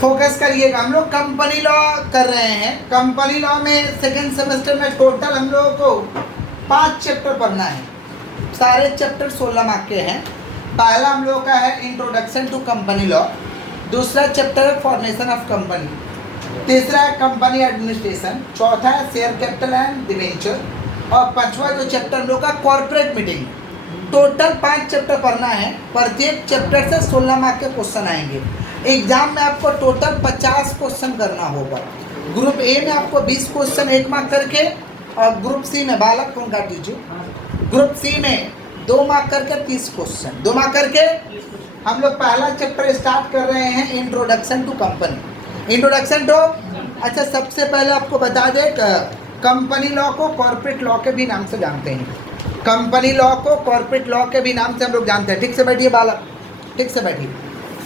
Focus करिएगा। हम लोग कंपनी लॉ कर रहे हैं। कंपनी लॉ में सेकेंड सेमेस्टर में टोटल हम लोगों को 5 चैप्टर पढ़ना है। सारे चैप्टर 16 मार्क के हैं। पहला हम लोगों का है इंट्रोडक्शन टू कंपनी लॉ, दूसरा चैप्टर है फॉर्मेशन ऑफ कंपनी, तीसरा है कंपनी एडमिनिस्ट्रेशन, चौथा है शेयर कैपिटल एंड डिवेंचर, और पांचवा जो चैप्टर हम लोग का कॉर्पोरेट मीटिंग। टोटल 5 चैप्टर पढ़ना है। प्रत्येक चैप्टर से 16 मार्क के क्वेश्चन आएंगे। एग्जाम में आपको टोटल 50 क्वेश्चन करना होगा। ग्रुप ए में आपको 20 क्वेश्चन 1 मार्क करके, और ग्रुप सी में बालक फोन काट दीजिए, ग्रुप सी में 2 मार्क करके 30 क्वेश्चन 2 मार्क करके। हम लोग पहला चैप्टर स्टार्ट कर रहे हैं introduction to company. Introduction to, अच्छा सबसे पहले आपको बता दें कंपनी लॉ को कॉर्पोरेट लॉ के भी नाम से जानते हैं। कंपनी लॉ को कॉर्पोरेट लॉ के भी नाम से हम लोग जानते हैं। ठीक से बैठिए बालक, ठीक से बैठिए,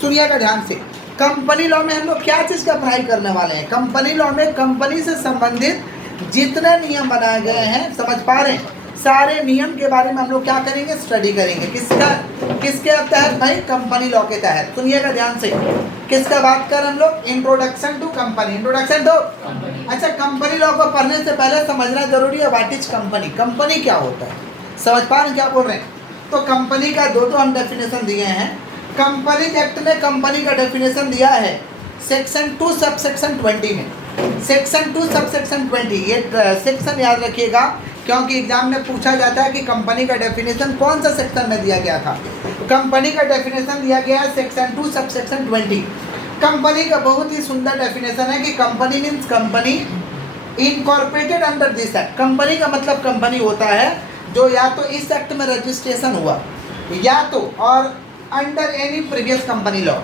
सुनिएगा ध्यान से। कंपनी लॉ में हम लोग क्या चीज़ का पढ़ाई करने वाले हैं? कंपनी लॉ में कंपनी से संबंधित जितने नियम बनाए गए हैं, समझ पा रहे हैं, सारे नियम के बारे में हम लोग क्या करेंगे? स्टडी करेंगे। किसके तहत भाई? कंपनी लॉ के तहत। सुनिएगा ध्यान से, किसका बात कर हम लोग? Introduction to company. Introduction to, अच्छा कंपनी लॉ को पढ़ने से पहले समझना जरूरी है व्हाट इज कंपनी। कंपनी क्या होता है? समझ पा रहे हैं क्या बोल रहे हैं? तो कंपनी का दो हम डेफिनेशन दिए हैं। कंपनी एक्ट ने कंपनी का डेफिनेशन दिया है सेक्शन 2 सबसेक्शन 20 में। सेक्शन 2 सबसेक्शन 20, ये सेक्शन याद रखिएगा क्योंकि एग्जाम में पूछा जाता है कि कंपनी का डेफिनेशन कौन सा सेक्शन में दिया गया था। कंपनी का डेफिनेशन दिया गया है सेक्शन 2 सबसेक्शन 20। कंपनी का बहुत ही सुंदर डेफिनेशन है कि company means company incorporated under this act. Company का मतलब कंपनी होता है जो या तो इस एक्ट में रजिस्ट्रेशन हुआ या तो और under any previous company law,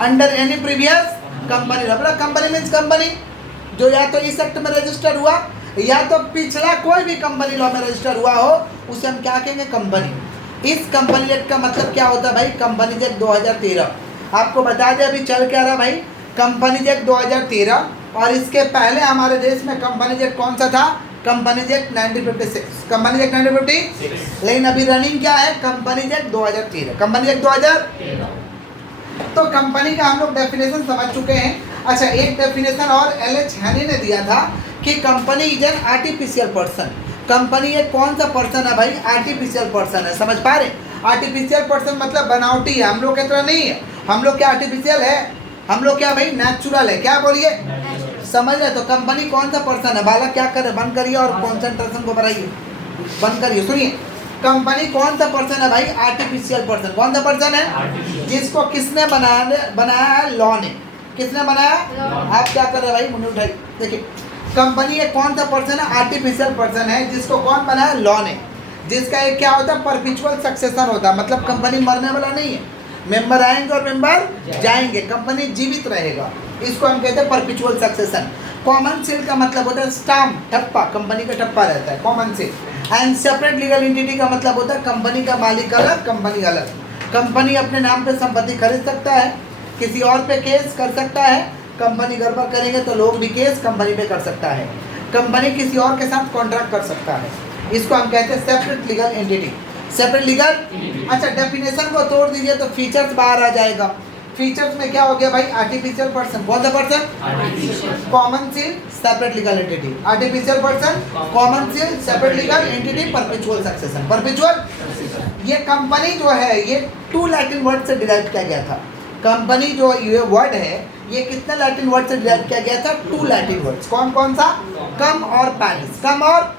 under any previous company law. मतलब कंपनी मीन्स कंपनी जो या तो इस एक्ट में रजिस्टर हुआ या तो पिछला कोई भी कंपनी लॉ में रजिस्टर हुआ हो, उसे हम क्या कहेंगे? कंपनी। इस कंपनी एक्ट का मतलब क्या होता है भाई? Company act 2013। आपको बता दें अभी चल क्या रहा भाई? कंपनी एक्ट 2013, और इसके पहले हमारे देश में कंपनी एक्ट कौन सा था? Company act 1956। कंपनी एक्ट 1956, लेकिन अभी रनिंग क्या है? Company act 2013। Company act 2013। तो कंपनी का हम लोग डेफिनेशन समझ चुके हैं। अच्छा एक डेफिनेशन और एल.एच. हेनी ने दिया था कि company is an artificial person. Company एक कौन सा पर्सन है भाई? आर्टिफिशियल पर्सन है। समझ पा रहे? आर्टिफिशियल पर्सन मतलब बनावटी है, हम लोग की तरह नहीं है। हम लोग क्या आर्टिफिशियल है? हम लोग क्या भाई? नेचुरल है। क्या बोलिए? समझ रहे? तो कंपनी कौन सा पर्सन है? बालक क्या करे? बंद करिए और कॉन्सेंट्रेशन को बढ़ाइए, बंद करिए। सुनिए, कंपनी कौन सा पर्सन है भाई? Artificial person. कौन सा पर्सन है? जिसको किसने बनाया है? लॉ ने। किसने बनाया? आप क्या कर रहे हैं भाई? मुझे उठाइए। देखिए कंपनी एक कौन सा पर्सन है? आर्टिफिशियल पर्सन है जिसको कौन बनाया? लॉ ने। जिसका एक क्या होता है? परपेचुअल सक्सेशन होता है। मतलब कंपनी मरने वाला नहीं है, मेंबर आएंगे और मेंबर जाएंगे, कंपनी जीवित रहेगा। इसको हम कहते हैं परपेचुअल सक्सेशन। कॉमन सेल का मतलब होता है स्टाम्प, ठप्पा, कंपनी का ठप्पा रहता है common seal. And separate legal entity का मतलब होता है कंपनी का मालिक अलग, कंपनी अलग। कंपनी अपने नाम पे संपत्ति खरीद सकता है, किसी और पे केस कर सकता है। कंपनी गड़बड़ करेंगे तो लोग भी केस कंपनी पे कर सकता है। कंपनी किसी और के साथ कॉन्ट्रैक्ट कर सकता है। इसको हम कहते हैं separate legal entity. Separate legal, अच्छा डेफिनेशन को तोड़ दीजिए तो फीचर्स बाहर आ जाएगा। फीचर्स में क्या हो गया भाई? Artificial person. कौन सा person? Common seal, separate legal entity. Artificial person, common seal, separate legal entity, perpetual succession. Perpetual, ये कंपनी जो है ये 2 लैटिन वर्ड से डिराइव किया गया था। कंपनी जो ये वर्ड है ये कितने लैटिन वर्ड से डिराइव किया गया था? 2 लैटिन वर्ड्स। कौन कौन सा? कम और पैनिस। कम और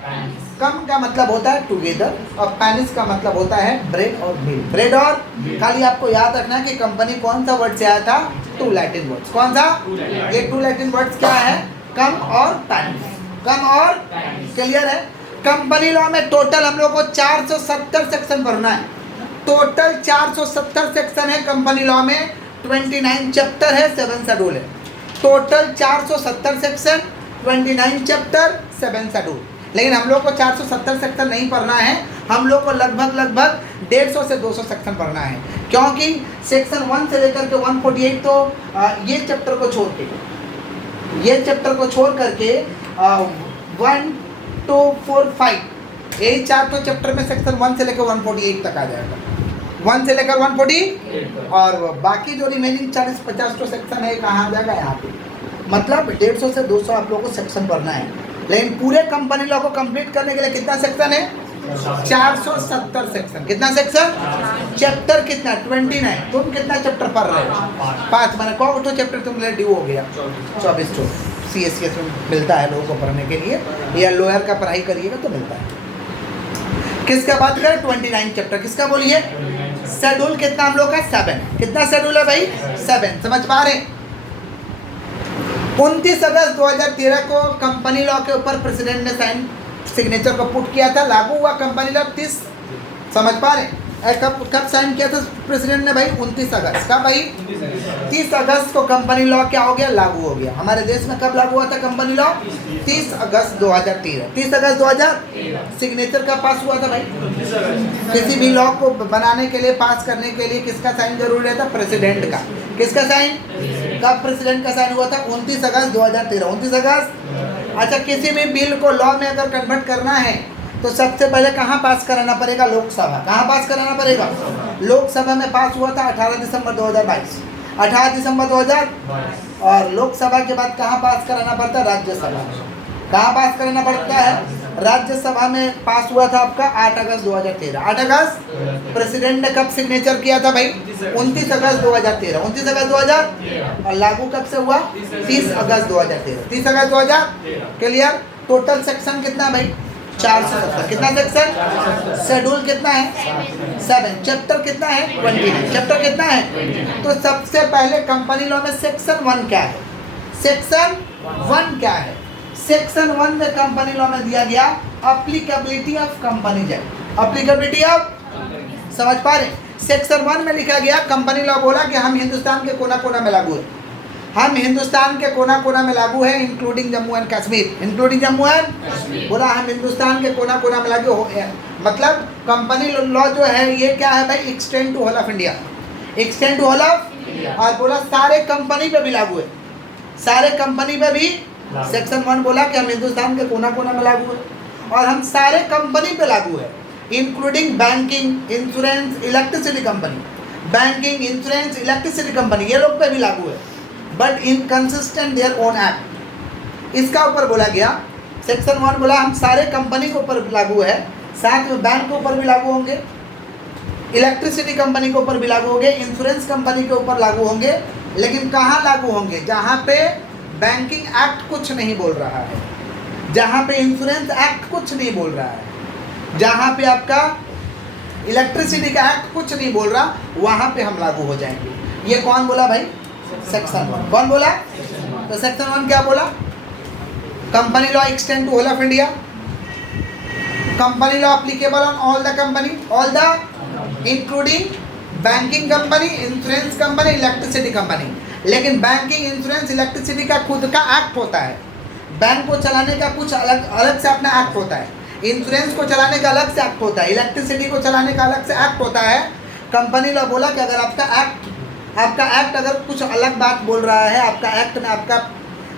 कम का मतलब होता है टुगेदर, और पैनिस का मतलब होता है ब्रेड और मील। ब्रेड और, खाली आपको याद रखना है कि कंपनी कौन सा वर्ड से आया था? 2 लैटिन वर्ड्स। कौन सा? ये 2 लैटिन वर्ड्स क्या है? कम और पैनिस। कम और, क्लियर है? कंपनी लॉ में टोटल हम लोग को 470 सेक्शन पढ़ना है। टोटल 470 सेक्शन है कंपनी लॉ में। 29 चैप्टर है, 7 शेड्यूल है। Total 470 section, 29 chapter, 7 schedule. लेकिन हम लोग को 470 सेक्शन नहीं पढ़ना है, हम लोग को लगभग 150 से 200 सेक्शन पढ़ना है। क्योंकि सेक्शन 1 से लेकर के 148 तो ये चैप्टर को छोड़ के, ये चैप्टर को छोड़ करके 1 2 4 5 यही 4 तो चैप्टर में सेक्शन 1 से लेकर 148 तक आ जाएगा। 1 से लेकर 140 और बाकी जो रिमेनिंग 40-50 सेक्शन है कहाँ आ जाएगा, यहाँ पे। मतलब 150 से 200 आप लोगों को सेक्शन पढ़ना है, लेकिन पूरे कंपनी लॉ को कंप्लीट करने के लिए कितना सेक्शन है, 470 सेक्शन। कितना सेक्शन, चैप्टर कितना 29। तुम कितना चैप्टर पढ़ रहे हो, 5। मैंने कहो तो चैप्टर तुम ड्यू हो गया 24 तो CSCS में मिलता है लोगों को पढ़ने के लिए, या लोअर का पढ़ाई करिएगा तो मिलता है। किसका बात करें, 29 चैप्टर किसका बोलिए। शेड्यूल कितना हम लोग का, 7। कितना शेड्यूल है भाई, 7। समझ पा रहे। 29 अगस्त 2013 को कंपनी लॉ के ऊपर प्रेसिडेंट ने साइन सिग्नेचर को पुट किया था, लागू हुआ कंपनी लॉ 30। समझ पा रहे। कब साइन किया था प्रेसिडेंट ने भाई, 29 अगस्त। कब भाई, 30 अगस्त को कंपनी लॉ क्या हो गया, लागू हो गया। हमारे देश में कब लागू हुआ था कंपनी लॉ, 30 अगस्त 2013। 30 अगस्त 2013 सिग्नेचर का पास हुआ था भाई। किसी भी लॉ को बनाने के लिए, पास करने के लिए किसका साइन जरूरी रहता, प्रेसिडेंट का। किसका साइन, कब प्रेसिडेंट का साइन हुआ था, 29 अगस्त 2013। 29 अगस्त। अच्छा, किसी भी बिल को लॉ में अगर कन्वर्ट करना है तो सबसे पहले कहाँ पास कराना पड़ेगा, लोकसभा। कहाँ पास कराना पड़ेगा, लोकसभा में पास हुआ था 18 दिसंबर 2022। 18 दिसंबर 2000। और लोकसभा के बाद कहाँ पास कराना पड़ता है, राज्यसभा में। कहाँ पास कराना पड़ता है, राज्यसभा में पास हुआ था आपका 8 अगस्त 2013। 8 अगस्त। प्रेसिडेंट ने कब सिग्नेचर किया था भाई, 29 अगस्त 2013। 29 अगस्त 2000। और लागू कब से हुआ, 30 अगस्त 2013। 30 अगस्त 2000। क्लियर। टोटल सेक्शन कितना भाई, 470। कितना सेक्शन, शेड्यूल कितना है, 7। चैप्टर कितना है, 29। चैप्टर कितना है। तो सबसे पहले कंपनी लॉ में सेक्शन 1 क्या है, सेक्शन 1 क्या है। सेक्शन 1 में कंपनी लॉ में दिया गया applicability of companies act. Applicability of, समझ पा रहे। सेक्शन 1 में लिखा गया, कंपनी लॉ बोला कि हम हिंदुस्तान के कोना कोना में लागू है। हम हिंदुस्तान के कोना कोना में लागू है, including Jammu and Kashmir. Including Jammu and, बोला हम हिंदुस्तान के कोना कोना में लागू हो। मतलब कंपनी लॉ जो है ये क्या है भाई, extend to whole of India. Extend to whole of, और बोला सारे कंपनी पे भी लागू है, सारे कंपनी पे भी। सेक्शन 1 बोला कि हम हिंदुस्तान के कोना कोना में लागू है, और हम सारे कंपनी पे लागू है, including banking, insurance, electricity company. Banking, insurance, electricity company ये लोग पे भी लागू है, but inconsistent their own act. इसका ऊपर बोला गया, सेक्शन 1 बोला हम सारे कंपनी के ऊपर लागू है, साथ में बैंक के ऊपर भी लागू होंगे, इलेक्ट्रिसिटी कंपनी के ऊपर भी लागू होंगे, इंश्योरेंस कंपनी के ऊपर लागू होंगे। लेकिन कहाँ लागू होंगे, जहाँ पे बैंकिंग एक्ट कुछ नहीं बोल रहा है, जहाँ पे इंश्योरेंस एक्ट कुछ नहीं बोल रहा है, जहाँ पे आपका इलेक्ट्रिसिटी का एक्ट कुछ नहीं बोल रहा, वहाँ पे हम लागू हो जाएंगे। ये कौन बोला भाई, सेक्शन 1। कौन बोला, तो सेक्शन 1 क्या बोला, company law extend to whole of India. Company law applicable on all the company, all the including banking company, insurance company, electricity company. लेकिन बैंकिंग, इंश्योरेंस, इलेक्ट्रिसिटी का खुद का एक्ट होता है, बैंक को चलाने का कुछ अलग से अपना एक्ट होता है, इंश्योरेंस को चलाने का अलग से एक्ट होता है, इलेक्ट्रिसिटी को चलाने का अलग से एक्ट होता है। कंपनी लॉ बोला कि अगर आपका एक्ट अगर कुछ अलग बात बोल रहा है, आपका एक्ट में आपका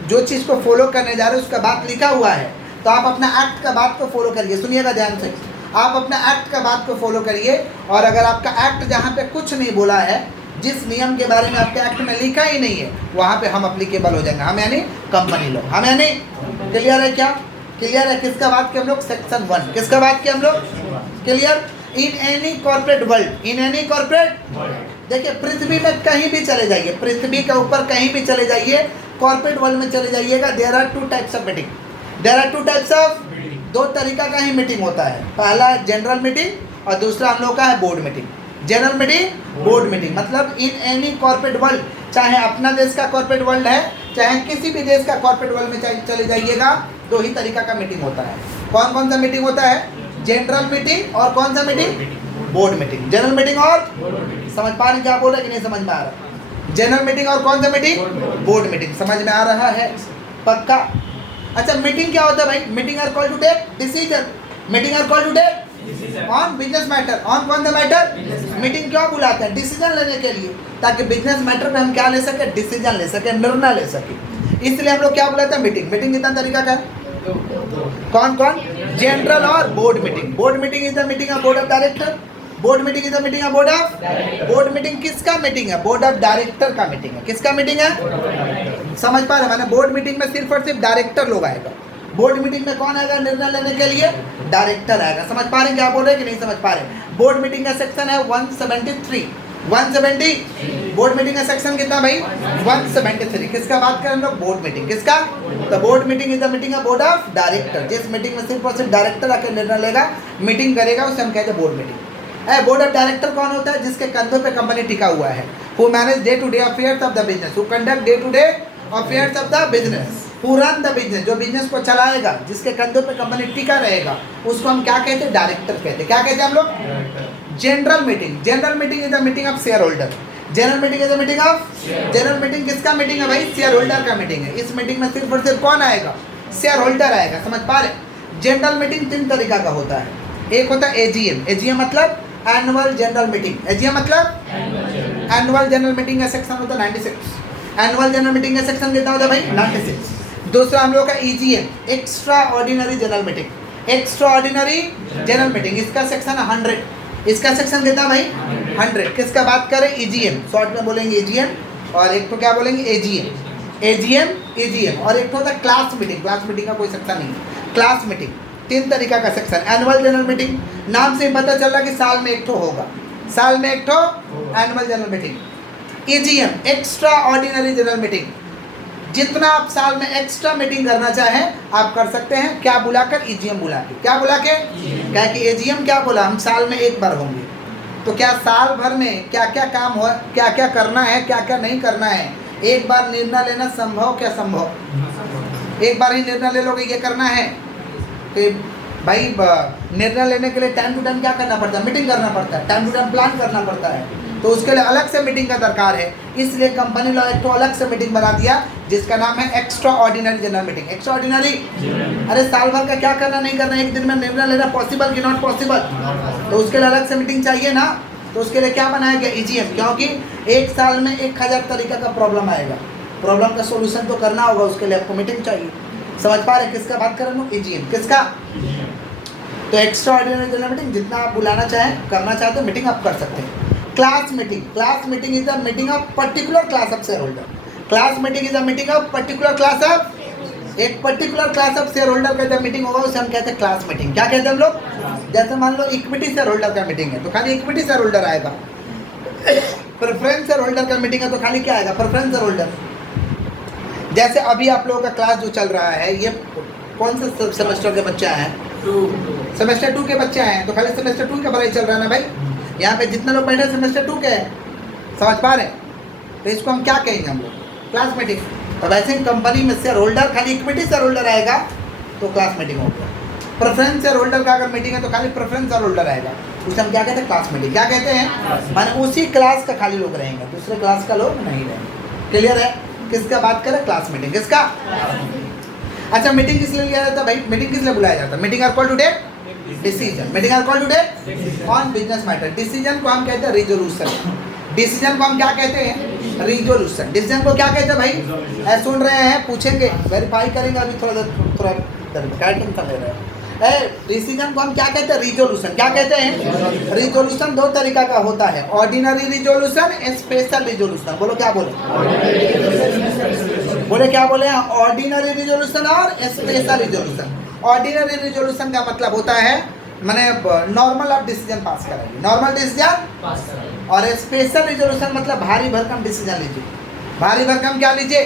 जो चीज़ को फॉलो करने जा रहे हो उसका बात लिखा हुआ है, तो आप अपना एक्ट का बात को फॉलो करिए। सुनिएगा ध्यान से, आप अपना एक्ट का बात को फॉलो करिए। और अगर आपका एक्ट जहाँ पे कुछ नहीं बोला है, जिस नियम के बारे में आपके एक्ट में लिखा ही नहीं है, वहाँ पे हम अप्लीकेबल हो जाएंगे। हम यानी कंपनी लॉ, हम यानी क्लियर है, क्या क्लियर है। किसका बात किया हम लोग, सेक्शन 1। किसका बात किया हम लोग, क्लियर। इन एनी कॉर्पोरेट वर्ल्ड, इन एनी कॉर्पोरेट, देखिए पृथ्वी में कहीं भी चले जाइए, पृथ्वी के ऊपर कहीं भी चले जाइए, कॉर्पोरेट वर्ल्ड में चले जाइएगा, there are 2 types of meeting, there are 2 types of, 2 तरीका का ही मीटिंग होता है। पहला जनरल मीटिंग और दूसरा हम लोग का है board meeting. General meeting, board meeting, मतलब इन एनी कॉर्पोरेट वर्ल्ड, चाहे अपना देश का कॉर्पोरेट वर्ल्ड है, चाहे किसी भी देश का कॉर्पोरेट वर्ल्ड में चले जाइएगा, 2 ही तरीका का मीटिंग होता है। कौन कौन सा मीटिंग होता है, जनरल मीटिंग और कौन सा meeting, board meeting. General meeting और, समझ पा रहे क्या बोल रहे कि नहीं समझ में आ रहा, जनरल मीटिंग और कौन सा मीटिंग, बोर्ड मीटिंग। समझ में आ रहा है पक्का। अच्छा, मीटिंग क्या होता है भाई, meeting are call to take decision, meeting are call to take on business matter, on कौन सा मैटर, मीटिंग क्यों बुलाते हैं, डिसीजन लेने के लिए, ताकि बिजनेस मैटर पे हम क्या ले सके, डिसीजन ले सके, निर्णय ले सके, इसलिए हम लोग क्या बुलाते हैं, मीटिंग। मीटिंग कितना तरीका का है, कौन कौन, जनरल और board meeting. Board meeting is the meeting of board of director, board meeting is the meeting of board of, board meeting किसका मीटिंग है? बोर्ड ऑफ डायरेक्टर का मीटिंग है। किसका मीटिंग है? समझ पा रहे हैं? माने बोर्ड मीटिंग में सिर्फ और सिर्फ डायरेक्टर लोग आएगा। बोर्ड मीटिंग में कौन आएगा निर्णय लेने के लिए? डायरेक्टर आएगा। समझ पा रहे हैं क्या बोल रहे हैं कि नहीं समझ पा रहे? बोर्ड मीटिंग का सेक्शन है 173 170। बोर्ड मीटिंग का सेक्शन कितना भाई? 173। किसका बात करें हम लोग? Board meeting. किसका? तो board meeting is the meeting of board of director. जिस मीटिंग में सिर्फ और सिर्फ डायरेक्टर आकर निर्णय लेगा, मीटिंग करेगा, उसे हम कहते हैं board meeting. Board of director कौन होता है? जिसके कंधों पे कंपनी टिका हुआ है। Who manage day to day affairs of the business, who conduct day to day affairs of the business, who run the business, जो बिजनेस को चलाएगा, जिसके कंधों पे कंपनी टिका रहेगा, उसको हम क्या कहते हैं? डायरेक्टर कहते हैं। क्या कहते हैं हम लोग? General meeting. General meeting is the meeting of share holder. General meeting is the meeting of, general meeting किसका मीटिंग है भाई? शेयर होल्डर का मीटिंग है। इस मीटिंग में सिर्फ और सिर्फ कौन आएगा? शेयर होल्डर आएगा। समझ पा रहे? जनरल मीटिंग 3 तरीका का होता है। एक होता है एजीएम। एजीएम मतलब एनुअल जनरल मीटिंग। एजीएम मतलब एनुअल जनरल मीटिंग का सेक्शन होता है 96। एनुअल जनरल मीटिंग का सेक्शन कितना होता है भाई? 96। दूसरा हम लोग का EGM, extra ordinary general meeting. Extra ordinary general meeting, इसका सेक्शन है 100। इसका सेक्शन कितना भाई? 100। किसका बात करें? ईजीएम, शॉर्ट में बोलेंगे ईजीएम, और एक तो क्या बोलेंगे? एजीएम। एजीएम, ईजीएम, और एक तो होता है क्लास मीटिंग। क्लास मीटिंग का कोई सेक्शन नहीं है। क्लास मीटिंग 3 तरीका का सेक्शन। एनुअल जनरल मीटिंग, नाम से ही पता चल रहा कि साल में एक ठो होगा। साल में एक ठो annual general meeting. EGM, extra ordinary general meeting, जितना आप साल में एक्स्ट्रा मीटिंग करना चाहें आप कर सकते हैं। क्या बुलाकर? ईजीएम बुला के। क्या बुला के? क्या कि एजीएम क्या बोला? हम साल में एक बार होंगे। तो क्या साल भर में क्या क्या काम हो, क्या क्या करना है, क्या क्या नहीं करना है, एक बार निर्णय लेना संभव? क्या संभव? एक बार ही निर्णय ले लोगे ये करना है? कि भाई निर्णय लेने के लिए टाइम टू टाइम क्या करना पड़ता है? मीटिंग करना पड़ता है, टाइम टू टाइम प्लान करना पड़ता है। तो उसके लिए अलग से मीटिंग का दरकार है। इसलिए कंपनी लॉ एक तो अलग से मीटिंग बना दिया जिसका नाम है extra ordinary general meeting. Extra ordinary, अरे साल भर का क्या करना नहीं करना, एक दिन में निर्णय लेना पॉसिबल कि नॉट पॉसिबल? तो उसके लिए अलग से मीटिंग चाहिए ना। तो उसके लिए क्या बनाया गया? ईजीएम। क्योंकि एक साल में 1000 तरीका का प्रॉब्लम आएगा, प्रॉब्लम का सोल्यूशन तो करना होगा, उसके लिए आपको मीटिंग चाहिए। समझ पा रहे हैं? किसका बात कर रहे हैं? ईजीएम। किसका? तो एक्स्ट्रा ऑर्डिनरी जनरल मीटिंग जितना आप बुलाना चाहें, करना चाहते हो मीटिंग आप कर सकते हैं। Class meeting, class meeting is the meeting of particular class of share holder. Class meeting is the meeting of particular class of, एक particular class of share holder का जब मीटिंग होगा उसे हम कहते हैं क्लास मीटिंग। क्या कहते हैं हम लोग? जैसे मान लो इक्विटी शेयर होल्डर का मीटिंग है तो खाली इक्विटी शेयर होल्डर आएगा। प्रेफरेंस शेयर होल्डर का मीटिंग है तो खाली क्या आएगा? Preference share holder. जैसे अभी आप लोगों का क्लास जो चल रहा है, ये कौन से सेमेस्टर के बच्चे आए हैं? सेमेस्टर 2 के बच्चे आए हैं, तो खाली सेमेस्टर 2 का पढ़ाई चल रहा है ना भाई। यहाँ पे जितने लोग बैठे सेमेस्टर 2 के हैं, समझ पा रहे हैं? तो इसको हम क्या कहेंगे हम लोग? Class meeting. तो वैसे ही कंपनी में शेयर होल्डर खाली इक्विटी शेयर होल्डर आएगा तो क्लास मीटिंग होगा। प्रेफरेंस शेयर होल्डर का अगर मीटिंग है तो खाली प्रेफरेंस शेयर होल्डर आएगा, उसे हम क्या कहते हैं? Class meeting. क्या कहते हैं? माने उसी क्लास का खाली लोग रहेंगे, दूसरे क्लास का लोग नहीं रहेंगे। क्लियर है? किसका बात करें? Class meeting. किसका? अच्छा, मीटिंग किस लिए लिया जाता है भाई? मीटिंग किस लिए बुलाया जाता है? Meeting are called to take decision. Meeting are called to take on business matter. Decision को हम कहते हैं रिजोल्यूशन। डिसीजन को हम क्या कहते हैं? रिजोल्यूशन। डिसीजन को क्या कहते हैं भाई? सुन रहे हैं, पूछेंगे, वेरीफाई करेंगे अभी थोड़ा टेंशन ले रहे हैं। डिसीजन को हम क्या कहते हैं? रिजोल्यूशन। क्या कहते हैं? रिजोल्यूशन 2 तरीका का होता है, ऑर्डिनरी रिजोल्यूशन, स्पेशल रिजोल्यूशन। बोलो क्या बोले? बोले क्या बोले? ऑर्डिनरी रिजोल्यूशन और स्पेशल रिजोल्यूशन। ऑर्डिनरी रिजोल्यूशन का मतलब होता है मैंने नॉर्मल आप डिसीजन पास करेंगे, नॉर्मल डिसीजन पास करेंगे। और स्पेशल रिजोल्यूशन मतलब भारी भरकम डिसीजन लीजिए। भारी भरकम क्या लीजिए?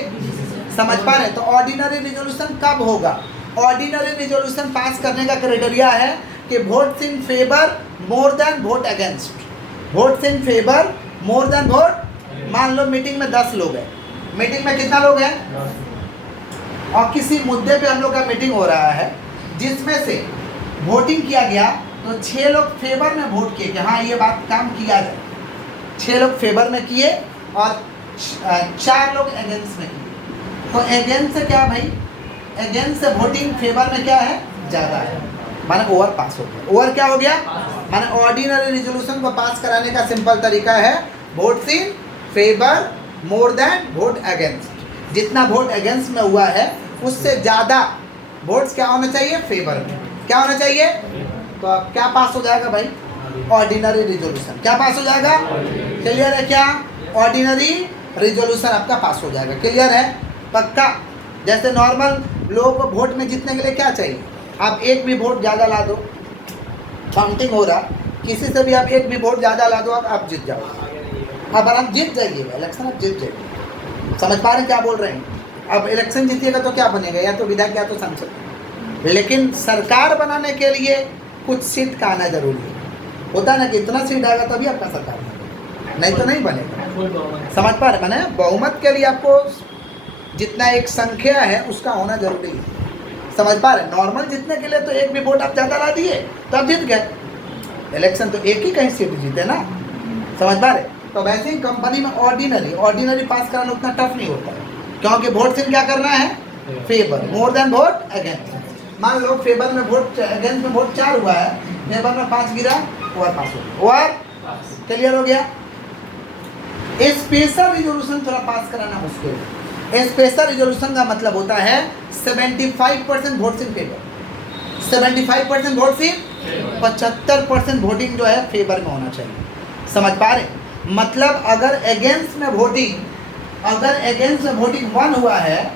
समझ पा रहे हैं? तो ऑर्डिनरी रिजोल्यूशन कब होगा? ऑर्डिनरी रिजोल्यूशन पास करने का क्राइटेरिया है कि votes in favour more than vote against. Votes in favour more than vote. मान लो मीटिंग में 10 लोग हैं, मीटिंग में कितना लोग हैं? और किसी मुद्दे पे हम लोग का मीटिंग हो रहा है जिसमें से वोटिंग किया गया तो 6 लोग फेवर में वोट किए कि हाँ ये बात काम किया जाए। 6 लोग फेवर में किए और 4 लोग अगेंस्ट में किए। तो अगेंस्ट से क्या भाई? अगेंस्ट से वोटिंग फेवर में क्या है? ज़्यादा है, माने ओवर पास हो गया। ओवर क्या हो गया? माने ऑर्डिनरी रिजोल्यूशन को पास कराने का सिंपल तरीका है votes in favour more than vote against. जितना वोट अगेंस्ट में हुआ है उससे ज़्यादा वोट्स क्या होना चाहिए? फेवर में। क्या होना चाहिए? तो अब क्या पास हो जाएगा भाई? Ordinary resolution. क्या पास हो जाएगा? क्लियर है क्या? ऑर्डिनरी रिजोल्यूशन आपका पास हो जाएगा। क्लियर है? पक्का। जैसे नॉर्मल लोगों को वोट में जीतने के लिए क्या चाहिए? आप एक भी वोट ज़्यादा ला दो, काउंटिंग हो रहा, किसी से भी आप एक भी वोट ज़्यादा ला दो, आप जीत जाओ। अब आराम जीत जाइए इलेक्शन, आप जीत जाइए। समझ पा रहे हैं क्या बोल रहे हैं? अब इलेक्शन जीतिएगा तो क्या बनेगा? या तो विधायक या तो सांसद। लेकिन सरकार बनाने के लिए कुछ सीट का आना जरूरी है। होता है ना कि इतना सीट आएगा तभी आपका सरकार बनेगा, नहीं तो नहीं बनेगा। समझ पा रहे? मैंने बहुमत के लिए आपको जितना एक संख्या है उसका होना जरूरी है। समझ पा रहे? नॉर्मल जीतने के लिए तो एक भी वोट आप ज़्यादा ला दिए तो आप जीत गए। इलेक्शन तो एक ही कहीं सीट जीते ना। समझ पा रहे? तो वैसे ही कंपनी में ऑर्डिनरी पास कराना उतना टफ नहीं होता है, क्योंकि वोट से क्या करना है? Favour more than vote against. मान लो फेवर में वोट, अगेंस्ट में वोट 4 हुआ है, फेवर में 5 गिरा, ओवर पास हो गया। ओवर क्लियर हो गया? स्पेशल रिजोल्यूशन थोड़ा पास कराना मुश्किल है। स्पेशल रिजोल्यूशन का मतलब होता है 75% votes in favour, 75% votes in, 75% voting जो है फेवर में होना चाहिए। समझ पा रहे? मतलब अगर अगेंस्ट में वोटिंग 1 हुआ है,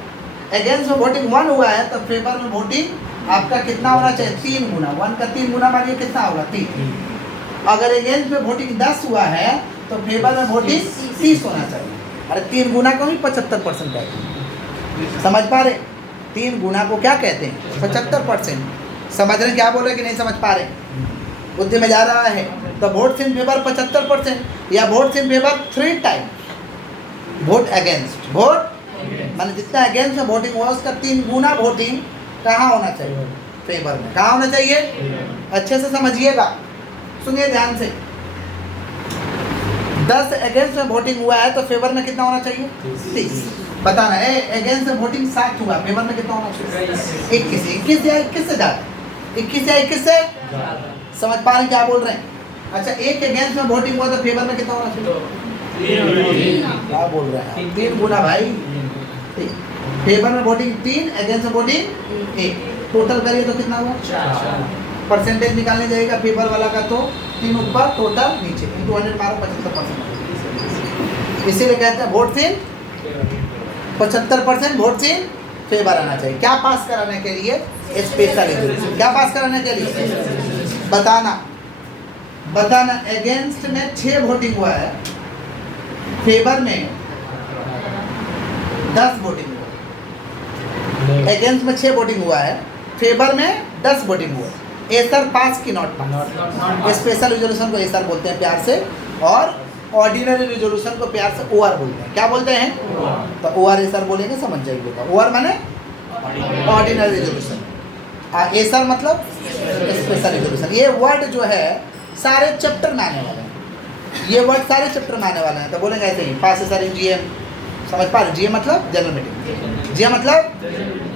अगेंस्ट में वोटिंग 1 हुआ है, तो फेवर में वोटिंग आपका कितना होना चाहिए? 3 गुना। 1 का 3 गुना मानिए कितना होगा? 3। अगर अगेंस्ट में वोटिंग 10 हुआ है तो फेवर में वोटिंग 30 होना चाहिए। अरे 3 गुना को भी 75% कहते हैं। समझ पा रहे? 3 गुना को क्या कहते हैं? 75%। समझ रहे क्या बोल रहे कि नहीं समझ पा रहे? बुद्धि में जा रहा है? तो वोट इन फेवर 75% या vote in favour 3 time vote against. Vote माने जितना अगेंस्ट में वोटिंग हुआ उसका 3 गुना वोटिंग कहाँ होना चाहिए? फेवर में। कहाँ होना चाहिए? अच्छे से समझिएगा, सुनिए ध्यान से। 10 अगेंस्ट में वोटिंग हुआ है तो फेवर में कितना होना चाहिए? 30। बताना है। अगेंस्ट में वोटिंग 7 हुआ, फेवर में कितना होना चाहिए? 21। 21 या 21 से ज़्यादा, 21 या 21 से। समझ पा रहे हैं क्या बोल रहे हैं? अच्छा, एक अगेंस्ट में वोटिंग हुआ तो फेवर में कितना होना चाहिए? क्या बोल रहे हैं? 3 गुना भाई। फेवर में वोटिंग 3, अगेंस्ट में वोटिंग 1, टोटल करिए तो कितना हुआ? 4। परसेंटेज निकालने जाएगा फेवर वाला का तो 3 ऊपर, टोटल नीचे, इंटू 100 मारो 75%। इसीलिए कहते हैं vote in 75% vote in favour आना चाहिए। क्या पास कराने के लिए? Special resolution. क्या पास कराने के लिए? बताना अगेंस्ट में 6 वोटिंग हुआ है, फेवर में 10 वोटिंग हुआ। अगेंस्ट में 6 वोटिंग हुआ है, फेवर में 10 वोटिंग हुआ। एसर पास की नॉट पास। स्पेशल रिजोल्यूशन को एसर बोलते हैं प्यार से, और ऑर्डिनरी रिजोल्यूशन को प्यार से ओआर बोलते हैं। क्या बोलते हैं? तो ओआर एसर बोलेंगे, समझ जाइएगा। ओआर माने ऑर्डिनरी रिजोल्यूशन, एसर मतलब स्पेशल रिजोल्यूशन। ये वर्ड जो है सारे चैप्टर में आने वाले हैं, ये वर्ड सारे चैप्टर में आने वाले हैं। तो बोलेंगे ऐसे ही, पास एसर इन जीएम। समझ पा रहे? जीएम मतलब जनरल मीटिंग, जीएम मतलब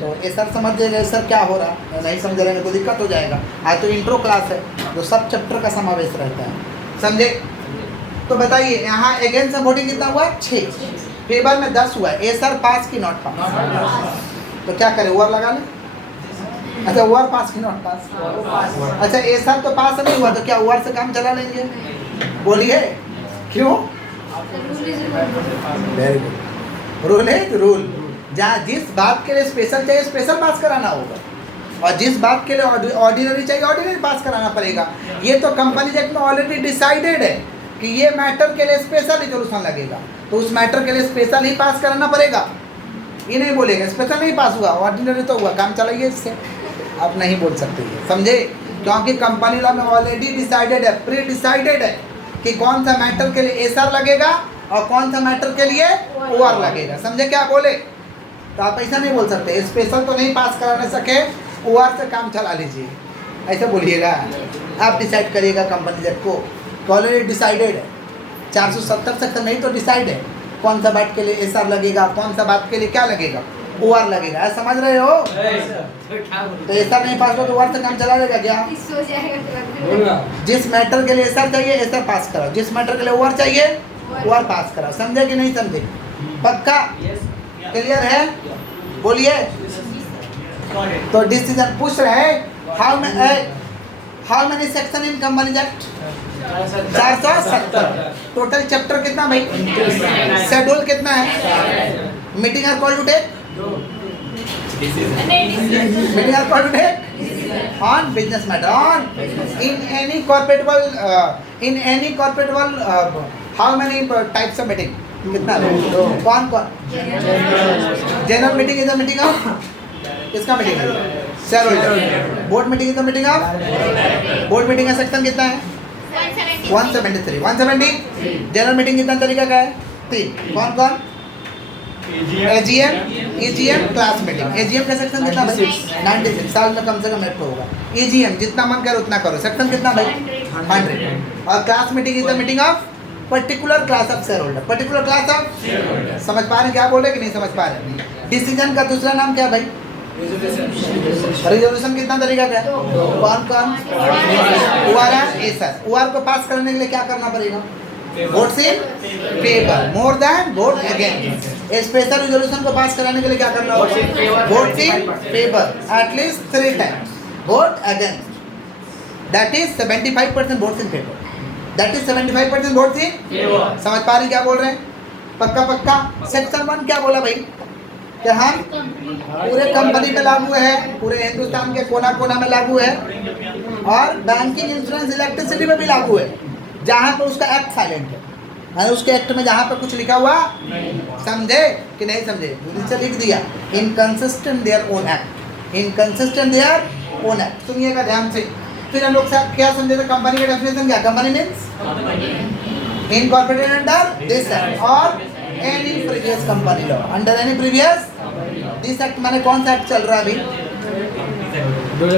तो एसर समझ जाएगा। एसर क्या हो रहा है, नहीं समझ रहे तो दिक्कत हो जाएगा। आज तो इंट्रो क्लास है तो सब चैप्टर का समावेश रहता है, समझे? तो बताइए, यहाँ अगेंस्ट में वोटिंग कितना हुआ? 6, फेवर में 10 हुआ। एसर पास की नॉट पास, तो क्या करें? ओवर लगा लें। अच्छा, ओवर पास की नॉट पास। अच्छा, एसर तो पास नहीं हुआ तो क्या ओवर से काम चला लेंगे? बोलिए क्यों? Very good. रूल है तो रूल, जहाँ जिस बात के लिए स्पेशल चाहिए स्पेशल पास कराना होगा, और जिस बात के लिए ऑर्डिनरी चाहिए ऑर्डिनरी पास कराना पड़ेगा। ये तो कंपनी एक्ट में ऑलरेडी डिसाइडेड है कि ये मैटर के लिए स्पेशल रिजोल्यूशन लगेगा, तो उस मैटर के लिए स्पेशल ही पास कराना पड़ेगा। ये नहीं बोलेगा स्पेशल नहीं पास हुआ, ऑर्डिनरी तो हुआ, काम चलाइए इससे। आप नहीं बोल सकते, समझे? क्योंकि कंपनी लॉ में ऑलरेडी डिसाइडेड है, प्री डिसाइडेड है कि कौन सा मैटर के लिए एसआर लगेगा और कौन सा मैटर के लिए ओआर लगेगा। समझे क्या बोले? तो आप ऐसा नहीं बोल सकते स्पेशल तो नहीं पास कराने सके, ओआर से काम चला लीजिए, ऐसा बोलिएगा। आप डिसाइड करिएगा कंपनी जब को, ऑलरेडी डिसाइडेड है। 470 सेक्शन नहीं तो डिसाइड है कौन सा बात के लिए एसआर लगेगा, कौन सा बात के लिए क्या लगेगा, ओआर लगेगा। समझ रहे हो? तो एसआर नहीं पास हो तो ओआर से काम चला लेगा क्या? जिस मैटर के लिए एसआर चाहिए एसआर पास कराओ, जिस मैटर के लिए ओआर चाहिए ओआर पास कराओ। समझे कि नहीं समझे? पक्का? क्लियर है? बोलिए। तो डिसीजन पूछ रहे हैं how many section in company act? 470। Total chapter कितना भाई? शेड्यूल कितना है? Meeting are call to take, meeting are call to take on business matter, on in any corporate world, how many types of meeting? कितना है? कौन कौन? General meeting is the meeting of किसका meeting है? Shareholder. Board meeting is the meeting of board meeting का section कितना है? 173। 170। General meeting कितना तरीका का है? 3। कौन कौन? AGM, EGM, class meeting. AGM का सेक्शन कितना भाई? 96। साल में कम से कम एक होगा। ईजीएम जितना मन करे उतना करो। सेक्शन कितना भाई? 100। और class meeting is the meeting of particular class of share holder. Particular class of, समझ पा रहे हैं क्या बोल रहे कि नहीं समझ पा रहे? डिसीजन का दूसरा नाम क्या भाई? रिजोल्यूशन कितना तरीका का है? कौन कौन? OR, SR. ओआर को पास करने के लिए क्या करना पड़ेगा? Votes in favour, more than vote against. Special resolution को पास कराने के लिए क्या करना होगा? Votes in favour at least 3 times, vote against that is 75% votes in favour, that is 75% votes in. समझ पा रहे क्या बोल रहे हैं? पक्का पक्का। सेक्शन 1 क्या बोला भाई? कि हम पूरे कंपनी में लागू है, पूरे हिंदुस्तान के कोना कोना में लागू है, और बैंकिंग, इंश्योरेंस, इलेक्ट्रिसिटी में भी लागू है, जहाँ पे उसका एक्ट साइलेंट है। मैंने उसके एक्ट में जहाँ पे कुछ लिखा हुआ समझे कि नहीं समझे? नीचे लिख दिया inconsistent their own act, inconsistent their own act. सुनिएगा ध्यान से। फिर हम लोग क्या समझे थे? कंपनी का डेफिनेशन क्या? Company means incorporated under this act और any previous company law, under any previous this act. मैंने कौन सा एक्ट चल रहा है अभी?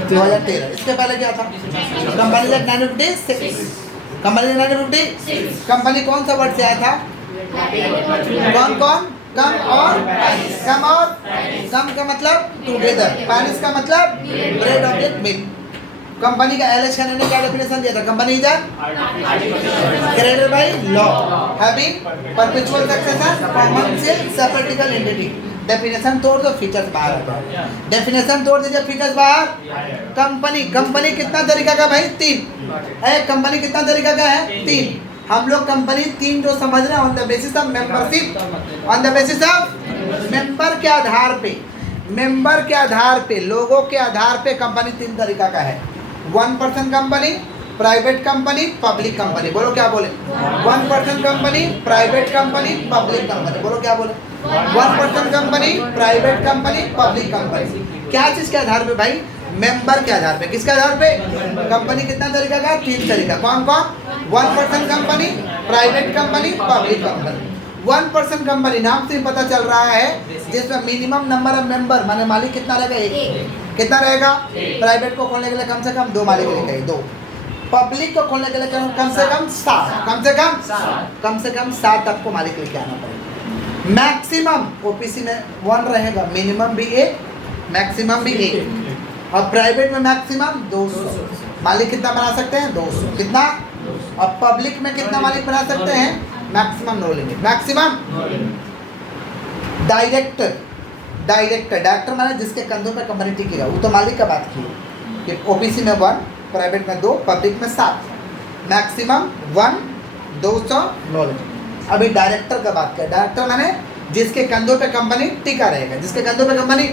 2013। इसके पहले क्या था? Company act 1956। कंपनी 1956। कंपनी कौन सा वर्ड से आया था? कौन कौन? कम और पैरिस। कम और कम का मतलब टुगेदर, पैरिस का मतलब bread of it milk. Company का एल एच ने क्या डेफिनेशन दिया था? Company is created by law having perpetual succession, common seal, separate legal entity. Definition तोड़ दो, फीचर्स बाहर आता है। डेफिनेशन तोड़ दीजिए, फीचर्स बाहर। कंपनी, कंपनी कितना तरीका का भाई? 3 है। कंपनी कितना तरीका का है? 3। हम लोग कंपनी 3 जो समझ रहे हैं on the basis of membership, on the basis of member के आधार पे, मेंबर के आधार पे, लोगों के आधार पे कंपनी 3 तरीका का है। 1% company, private company, public company. बोलो क्या बोले? 1% company, private company, public company. बोलो क्या बोले? 1% company, private company, public company. क्या चीज के आधार पे भाई? मेंबर के आधार पे। किसके आधार पे? कंपनी कितना तरीका का? 3 तरीका। कौन कौन? 1% company, private company, public company. 1% company नाम से पता चल रहा है, जिसमें मिनिमम नंबर ऑफ मेंबर माने मालिक कितना रहेगा? 1। कितना रहेगा? प्राइवेट को खोलने के लिए कम से कम 2 मालिक रहेंगे, 2। पब्लिक को खोलने के लिए कम से कम 7, कम से कम 7 आपको मालिक लेके आना पड़ेगा। मैक्सिमम ओपीसी में 1 रहेगा, मिनिमम भी 1, मैक्सिमम भी 1। और प्राइवेट में मैक्सिमम 200 मालिक कितना बना सकते हैं? 200। कितना? और पब्लिक में कितना मालिक बना सकते हैं? Maximum no limit, maximum. Director, director माने जिसके कंधों पे कंपनी टिकी है, वो तो मालिक का बात की कि ओपीसी में 1, प्राइवेट में 2, पब्लिक में 7, मैक्सिमम 1, 200 नो लिमिट। अभी डायरेक्टर का बात करें। डायरेक्टर माने जिसके कंधों पे कंपनी टिका रहेगा, जिसके कंधों पे कंपनी।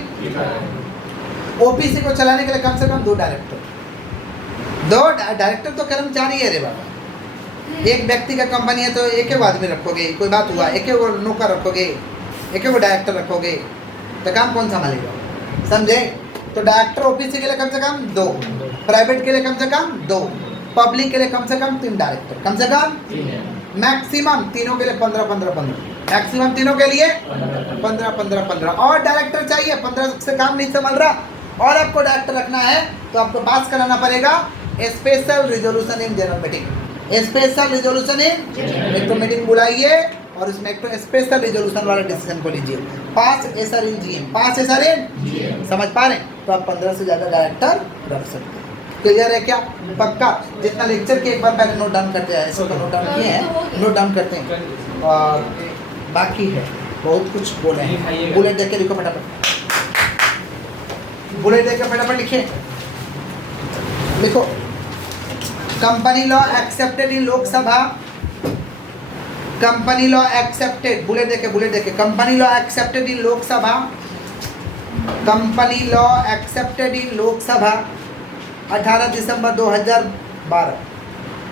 ओपीसी को चलाने के लिए कम से कम 2 डायरेक्टर, 2 डायरेक्टर तो कर्मचारी है रे बाबा। एक व्यक्ति का कंपनी है तो एक आदमी रखोगे, कोई बात हुआ, एक नौकर रखोगे, एक डायरेक्टर रखोगे, तो काम कौन संभालेगा? समझे? तो डायरेक्टर ओपीसी के लिए कम से कम 2, प्राइवेट के लिए कम से कम 2, पब्लिक के लिए कम से कम 3 डायरेक्टर, कम से कम मैक्सिमम तीनों के लिए 15-15-15, मैक्सिमम तीनों के लिए 15-15-15। और डायरेक्टर चाहिए, 15 से काम नहीं संभल रहा और आपको डायरेक्टर रखना है तो आपको पास कराना पड़ेगा special resolution in general meeting. Special resolution in एक तो मीटिंग बुलाइए और इसमें एक तो स्पेशल रिजोल्यूशन वाला डिसीजन को लीजिए। 5 एसआर इन जीएम, 5 एसआर इन, समझ पा रहे? तो आप 15 से ज़्यादा डायरेक्टर रख सकते हैं। क्लियर है क्या? पक्का? जितना लेक्चर के एक बार पहले नोट डाउन करते हैं, इसको नोट डाउन किए हैं, नोट डाउन करते हैं। और बाकी है बहुत कुछ बोले हैं। बुलेट देख के लिखो फटाफट, बुलेट देख के फटाफट लिखिए, लिखो। Company law accepted in Lok Sabha, company law accepted, bullet देखे, company law accepted in Lok Sabha, company law accepted in Lok Sabha 18 दिसंबर 2012,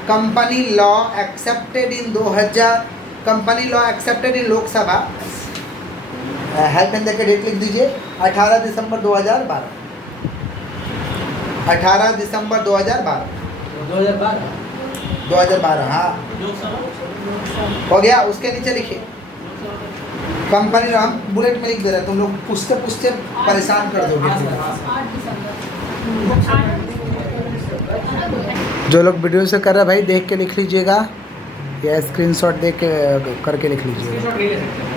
company law accepted in 2000, company law accepted in Lok Sabha, help and देके डेट लिख दीजिए 18 दिसंबर 2012, 18 दिसंबर 2012, 2012 हाँ हो गया। उसके नीचे लिखिए कंपनी लॉ, हम बुलेट में लिख दे रहे हैं, तुम लोग पूछते पूछते परेशान कर दोगे। जो लोग वीडियो से कर रहे हैं भाई देख के लिख लीजिएगा या स्क्रीनशॉट देख के करके लिख लीजिएगा।